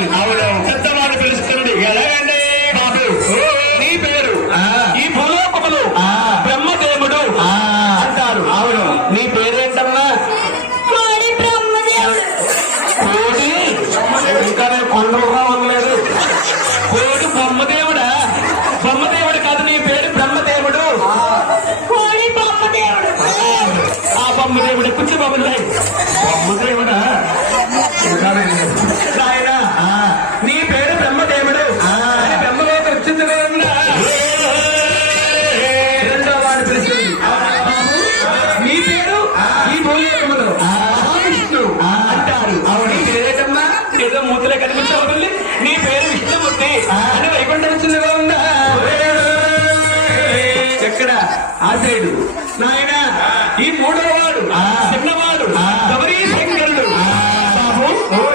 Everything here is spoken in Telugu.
పిలవాలి. పెద్దవాళ్ళు పిలుస్తుంది. ఎలాగండి బాబు? నీ పేరు ఈ భూలోకములు బ్రహ్మదేవుడు అంటారు. అవును. నీ పేరేంటమ్మా? కోడి బ్రహ్మదేవుడు. కోడి ఇంకా కొండగా ఉండలేదు. కోడి బ్రహ్మదేవుడా? బ్రహ్మదేవుడు కాదు, నీ పేరు బ్రహ్మదేవుడు. కోడి బ్రహ్మదేవుడు. ఆ బ్రహ్మదేవుడు కూర్చో బాబున్నాయి. బ్రహ్మదేవుడా? నాయనా నీ పేరు బ్రహ్మదేవుడు. బ్రహ్మదేవుడు వచ్చింది కదా. రెండో వాడు పిలుస్తుంది. నీ పేరు ఈ భూలోకములు మహావిష్ణు అంటారు. నీ పేరేటమ్మా? ఏదో మూతలే కనిపించవుతుంది. నీ పేరు విష్ణుమూర్తి అని వైకుంఠం వచ్చింది కదా ఉందా? ఎక్కడ? ఆ సైడు. నాయన ఈ మూడో వాడు చిన్నవాడు గౌరీ శంకరుడు. బాబు